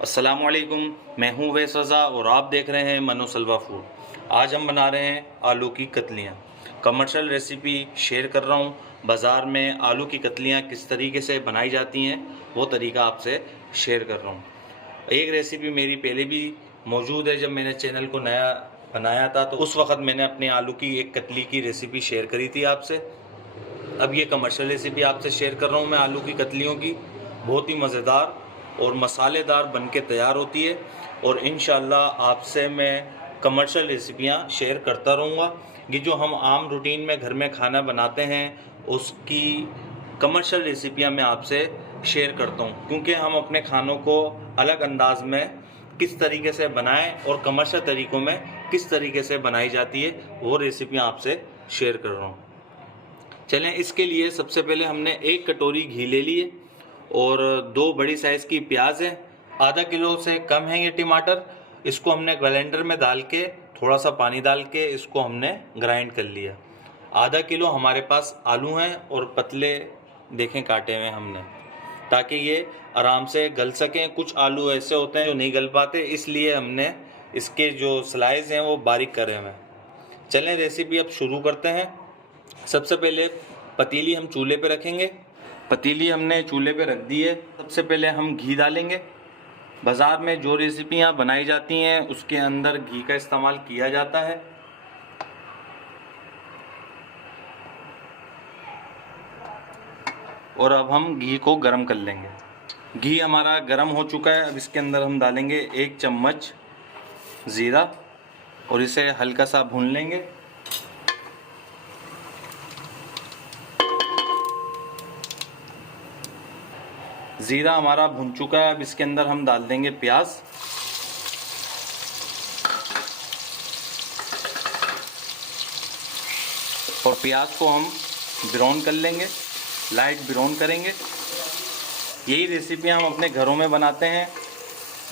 अस्सलामुअलैकुम, मैं हूँ वैस रज़ा और आप देख रहे हैं मनो सलवा फूड। आज हम बना रहे हैं आलू की कतलियाँ। कमर्शियल रेसिपी शेयर कर रहा हूँ। बाज़ार में आलू की कतलियाँ किस तरीके से बनाई जाती हैं वो तरीका आपसे शेयर कर रहा हूँ। एक रेसिपी मेरी पहले भी मौजूद है, जब मैंने चैनल को नया बनाया था तो उस वक्त मैंने अपने आलू की एक कतली की रेसिपी शेयर करी थी आपसे। अब ये कमर्शियल रेसिपी आपसे शेयर कर रहा हूँ मैं आलू की कतलियों की। बहुत ही मज़ेदार और मसालेदार बन के तैयार होती है और इंशाल्लाह आपसे मैं कमर्शियल रेसिपियाँ शेयर करता रहूँगा। ये जो हम आम रूटीन में घर में खाना बनाते हैं उसकी कमर्शियल रेसिपियाँ मैं आपसे शेयर करता हूँ, क्योंकि हम अपने खानों को अलग अंदाज में किस तरीके से बनाएं और कमर्शियल तरीक़ों में किस तरीके से बनाई जाती है वो रेसिपियाँ आपसे शेयर कर रहा हूँ। चलें, इसके लिए सबसे पहले हमने 1 कटोरी घी ले लिए और 2 बड़ी साइज़ की प्याज है। आधा किलो से कम है ये टमाटर। इसको हमने ग्राइंडर में डाल के थोड़ा सा पानी डाल के इसको हमने ग्राइंड कर लिया। आधा किलो हमारे पास आलू हैं और पतले देखें काटे हुए हमने, ताकि ये आराम से गल सकें। कुछ आलू ऐसे होते हैं जो नहीं गल पाते, इसलिए हमने इसके जो स्लाइस हैं वो बारीक करे हुए हैं। चलें, रेसिपी अब शुरू करते हैं। सबसे पहले पतीली हम चूल्हे पे रखेंगे। पतीली हमने चूल्हे पे रख दी है। सबसे पहले हम घी डालेंगे। बाज़ार में जो रेसिपियाँ बनाई जाती हैं उसके अंदर घी का इस्तेमाल किया जाता है। और अब हम घी को गरम कर लेंगे। घी हमारा गरम हो चुका है। अब इसके अंदर हम डालेंगे 1 चम्मच ज़ीरा और इसे हल्का सा भून लेंगे। ज़ीरा हमारा भुन चुका है। अब इसके अंदर हम डाल देंगे प्याज। और प्याज को हम ब्राउन कर लेंगे, लाइट ब्राउन करेंगे। यही रेसिपी हम अपने घरों में बनाते हैं,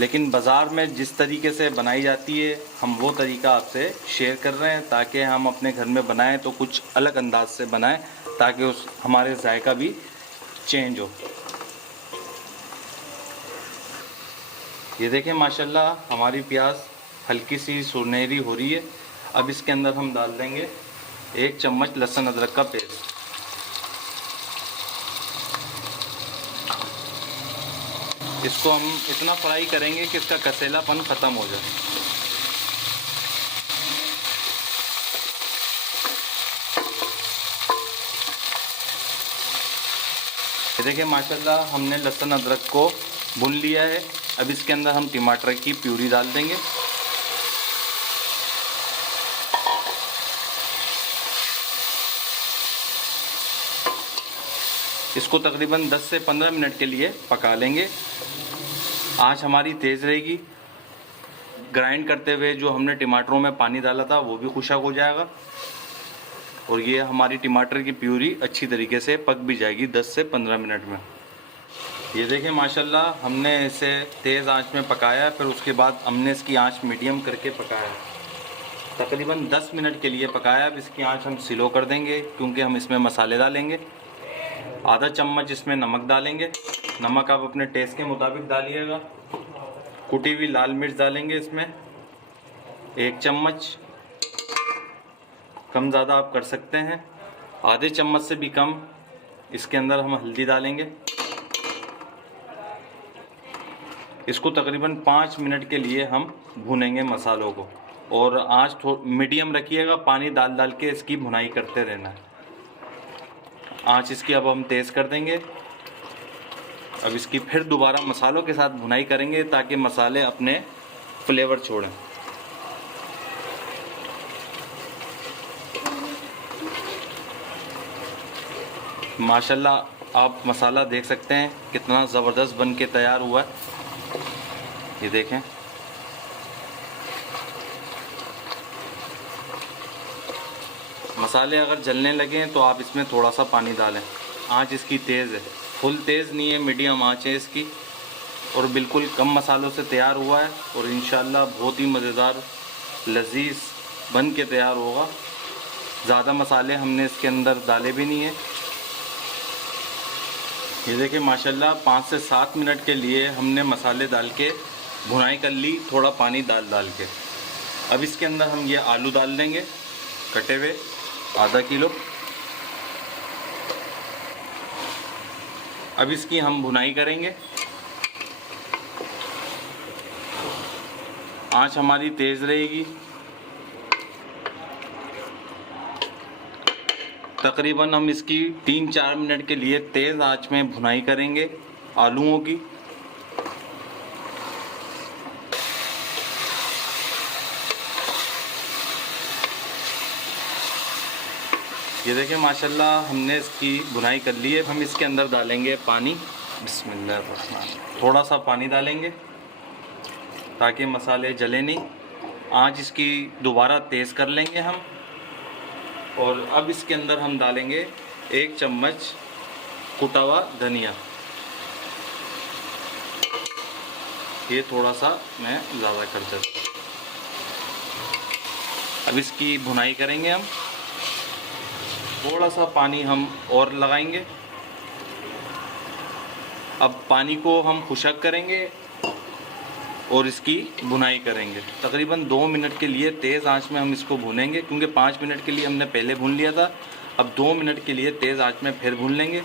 लेकिन बाज़ार में जिस तरीके से बनाई जाती है हम वो तरीका आपसे शेयर कर रहे हैं, ताकि हम अपने घर में बनाएं तो कुछ अलग अंदाज से बनाएं, ताकि उस हमारे जायका भी चेंज हो। ये देखें माशाल्लाह हमारी प्याज हल्की सी सुनहरी हो रही है। अब इसके अंदर हम डाल देंगे 1 चम्मच लहसुन अदरक का पेस्ट। इसको हम इतना फ्राई करेंगे कि इसका कसेलापन ख़त्म हो जाए। ये देखिए माशाल्लाह हमने लहसुन अदरक को भून लिया है। अब इसके अंदर हम टमाटर की प्यूरी डाल देंगे। इसको तकरीबन 10 से 15 मिनट के लिए पका लेंगे। आंच हमारी तेज़ रहेगी। ग्राइंड करते हुए जो हमने टमाटरों में पानी डाला था वो भी खुशक हो जाएगा और ये हमारी टमाटर की प्यूरी अच्छी तरीके से पक भी जाएगी 10 से 15 मिनट में। ये देखें माशाल्लाह हमने इसे तेज़ आंच में पकाया, फिर उसके बाद हमने इसकी आंच मीडियम करके पकाया, तकरीबन 10 मिनट के लिए पकाया। अब इसकी आंच हम स्लो कर देंगे, क्योंकि हम इसमें मसाले डालेंगे। आधा चम्मच इसमें नमक डालेंगे। नमक आप अपने टेस्ट के मुताबिक डालिएगा। कुटी हुई लाल मिर्च डालेंगे इसमें 1 चम्मच, कम ज़्यादा आप कर सकते हैं। आधे चम्मच से भी कम इसके अंदर हम हल्दी डालेंगे। इसको तकरीबन 5 मिनट के लिए हम भूनेंगे मसालों को, और आंच मीडियम रखिएगा। पानी डाल डाल के इसकी भुनाई करते रहना है। आंच इसकी अब हम तेज़ कर देंगे। अब इसकी फिर दोबारा मसालों के साथ भुनाई करेंगे, ताकि मसाले अपने फ्लेवर छोड़ें। माशाल्लाह आप मसाला देख सकते हैं कितना ज़बरदस्त बन के तैयार हुआ है। ये देखें मसाले अगर जलने लगें तो आप इसमें थोड़ा सा पानी डालें। आंच इसकी तेज़ है, फुल तेज़ नहीं है, मीडियम आंच है इसकी, और बिल्कुल कम मसालों से तैयार हुआ है और इंशाल्लाह बहुत ही मज़ेदार लजीज बन के तैयार होगा। ज़्यादा मसाले हमने इसके अंदर डाले भी नहीं है। ये देखिए माशाल्लाह 5 से 7 मिनट के लिए हमने मसाले डाल के भुनाई कर ली थोड़ा पानी डाल के। अब इसके अंदर हम ये आलू डाल देंगे कटे हुए आधा किलो। अब इसकी हम भुनाई करेंगे। आंच हमारी तेज़ रहेगी। तकरीबन हम इसकी 3-4 मिनट के लिए तेज़ आंच में भुनाई करेंगे आलूओं की। ये देखिए माशाल्लाह हमने इसकी भुनाई कर ली है। हम इसके अंदर डालेंगे पानी। बिस्मिल्लाह। थोड़ा सा पानी डालेंगे ताकि मसाले जले नहीं। आंच इसकी दोबारा तेज़ कर लेंगे हम। और अब इसके अंदर हम डालेंगे 1 चम्मच कुटा हुआ धनिया। ये थोड़ा सा मैं ज़्यादा कर देता। अब इसकी भुनाई करेंगे हम। थोड़ा सा पानी हम और लगाएंगे। अब पानी को हम खुशक करेंगे और इसकी भुनाई करेंगे। तकरीबन 2 मिनट के लिए तेज़ आंच में हम इसको भूनेंगे, क्योंकि 5 मिनट के लिए हमने पहले भून लिया था। अब 2 मिनट के लिए तेज़ आंच में फिर भून लेंगे।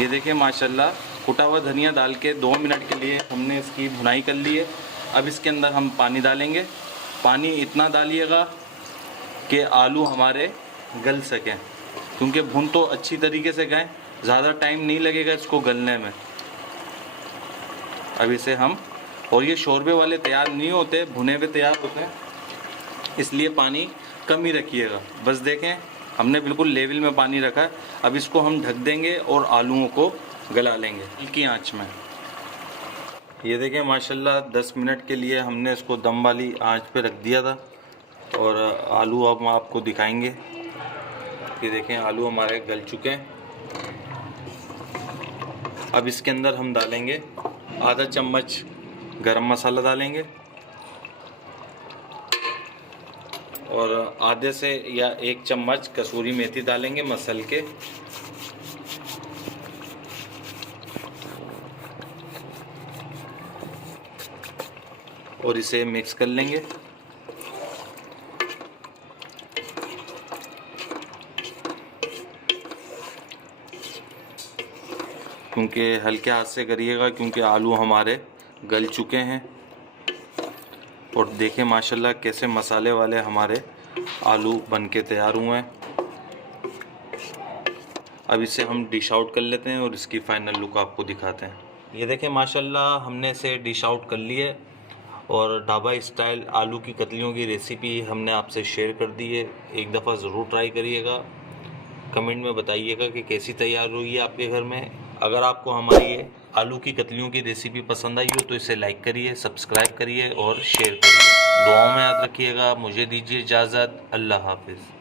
ये देखिए माशाल्लाह कुटा हुआ धनिया डाल के 2 मिनट के लिए हमने इसकी भुनाई कर ली है। अब इसके अंदर हम पानी डालेंगे। पानी इतना डालिएगा कि आलू हमारे गल सकें, क्योंकि भुन तो अच्छी तरीके से गए, ज़्यादा टाइम नहीं लगेगा इसको गलने में। अब इसे हम, और ये शोरबे वाले तैयार नहीं होते, भुने हुए तैयार होते हैं, इसलिए पानी कम ही रखिएगा। बस देखें हमने बिल्कुल लेवल में पानी रखा है। अब इसको हम ढक देंगे और आलूओं को गला लेंगे हल्की आंच में। ये देखें माशाल्लाह 10 मिनट के लिए हमने इसको दम वाली आंच पे रख दिया था। और आलू अब हम आपको दिखाएंगे। ये देखें आलू हमारे गल चुके हैं। अब इसके अंदर हम डालेंगे आधा चम्मच गरम मसाला डालेंगे और आधे से या 1 चम्मच कसूरी मेथी डालेंगे मसल के। और इसे मिक्स कर लेंगे। क्योंकि हल्के हाथ से करिएगा, क्योंकि आलू हमारे गल चुके हैं। और देखें माशाल्लाह कैसे मसाले वाले हमारे आलू बन के तैयार हुए हैं। अब इसे हम डिश आउट कर लेते हैं और इसकी फ़ाइनल लुक आपको दिखाते हैं। ये देखें माशाल्लाह हमने इसे डिश आउट कर लिया है और ढाबा स्टाइल आलू की कतलियों की रेसिपी हमने आपसे शेयर कर दी है। एक दफ़ा ज़रूर ट्राई करिएगा। कमेंट में बताइएगा कि कैसी तैयार हुई है आपके घर में। अगर आपको हमारी ये आलू की कतलियों की रेसिपी पसंद आई हो तो इसे लाइक करिए, सब्सक्राइब करिए और शेयर करिए। दुआओं में याद रखिएगा। मुझे दीजिए इजाज़त। अल्लाह हाफिज़।